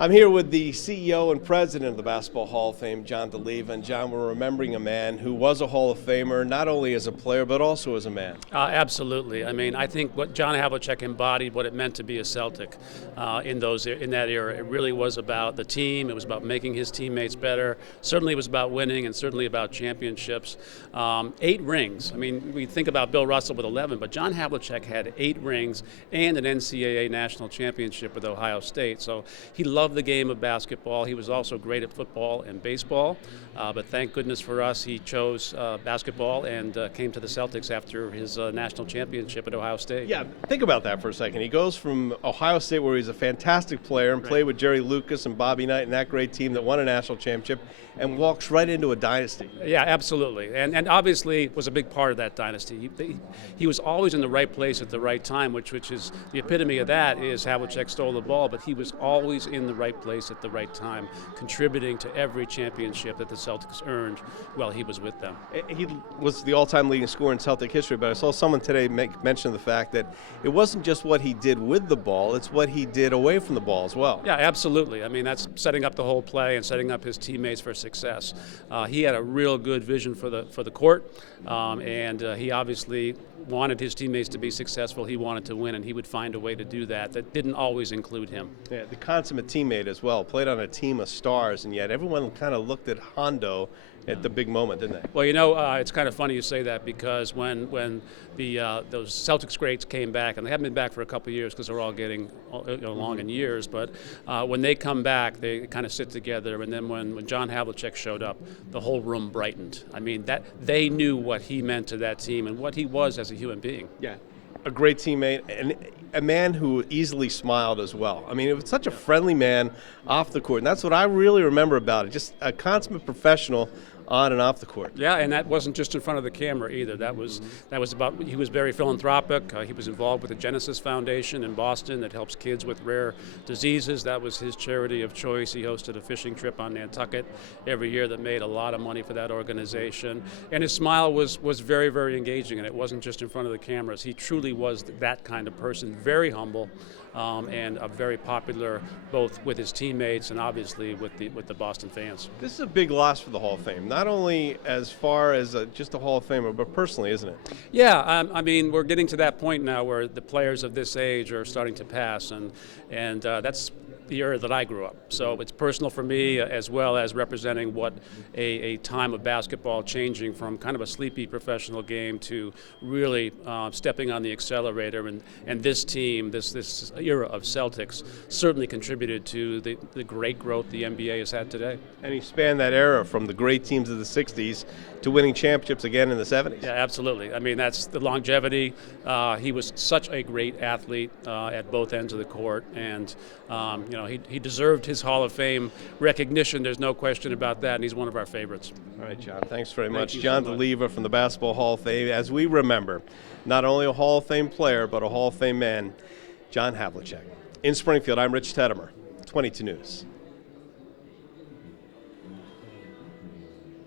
I'm here with the CEO and president of the Basketball Hall of Fame, John DeLeva. And John, we're remembering a man who was a Hall of Famer, not only as a player, but also as a man. Absolutely. I mean, I think what John Havlicek embodied what it meant to be a Celtic in that era. It really was about the team. It was about making his teammates better. Certainly it was about winning, and certainly about championships. 8 rings. I mean, we think about Bill Russell with 11, but John Havlicek had 8 rings and an NCAA national championship with Ohio State. So he loved the game of basketball. He was also great at football and baseball, but thank goodness for us, he chose basketball and came to the Celtics after his national championship at Ohio State. Yeah, think about that for a second. He goes from Ohio State, where he's a fantastic player and played with Jerry Lucas and Bobby Knight and that great team that won a national championship, and walks right into a dynasty. Yeah, absolutely. And obviously was a big part of that dynasty. He was always in the right place at the right time, which is the epitome of that is Havlicek stole the ball, but he was always in the right place at the right time, contributing to every championship that the Celtics earned while he was with them. He was the all-time leading scorer in Celtic history, but I saw someone today mention the fact that it wasn't just what he did with the ball, it's what he did away from the ball as well. Yeah, absolutely. I mean, that's setting up the whole play and setting up his teammates for success. He had a real good vision for the court, and he obviously wanted his teammates to be successful. He wanted to win, and he would find a way to do that. That didn't always include him. Yeah, the consummate teammate as well. Played on a team of stars, and yet everyone kind of looked at Hondo at the big moment, didn't they? Well, you know, it's kind of funny you say that, because when those Celtics greats came back, and they haven't been back for a couple of years because they're all getting along in years, but when they come back, they kind of sit together, and then when John Havlicek showed up, the whole room brightened. I mean, that they knew what he meant to that team and what he was as a human being. Yeah, a great teammate and a man who easily smiled as well. I mean, it was such a friendly man off the court, and that's what I really remember about it. Just a consummate professional on and off the court. Yeah, and that wasn't just in front of the camera either. That was about. He was very philanthropic. He was involved with the Genesis Foundation in Boston that helps kids with rare diseases. That was his charity of choice. He hosted a fishing trip on Nantucket every year that made a lot of money for that organization. And his smile was very, very engaging, and it wasn't just in front of the cameras. He truly was that kind of person. Very humble. And very popular both with his teammates and obviously with the Boston fans. This is a big loss for the Hall of Fame, not only as far as just a Hall of Famer, but personally, isn't it? Yeah, I mean, we're getting to that point now where the players of this age are starting to pass, and that's the era that I grew up. So it's personal for me, as well as representing what a time of basketball changing from kind of a sleepy professional game to really stepping on the accelerator. And this team, this era of Celtics, certainly contributed to the great growth the NBA has had today. And he spanned that era from the great teams of the 60s to winning championships again in the 70s. Yeah, absolutely. I mean, that's the longevity. He was such a great athlete at both ends of the court, and he deserved his Hall of Fame recognition. There's no question about that, and he's one of our favorites. All right, John, thanks very much. Thank you John so much. DeLeva from the Basketball Hall of Fame, as we remember, not only a Hall of Fame player, but a Hall of Fame man, John Havlicek. In Springfield, I'm Rich Tettemer, 22 News.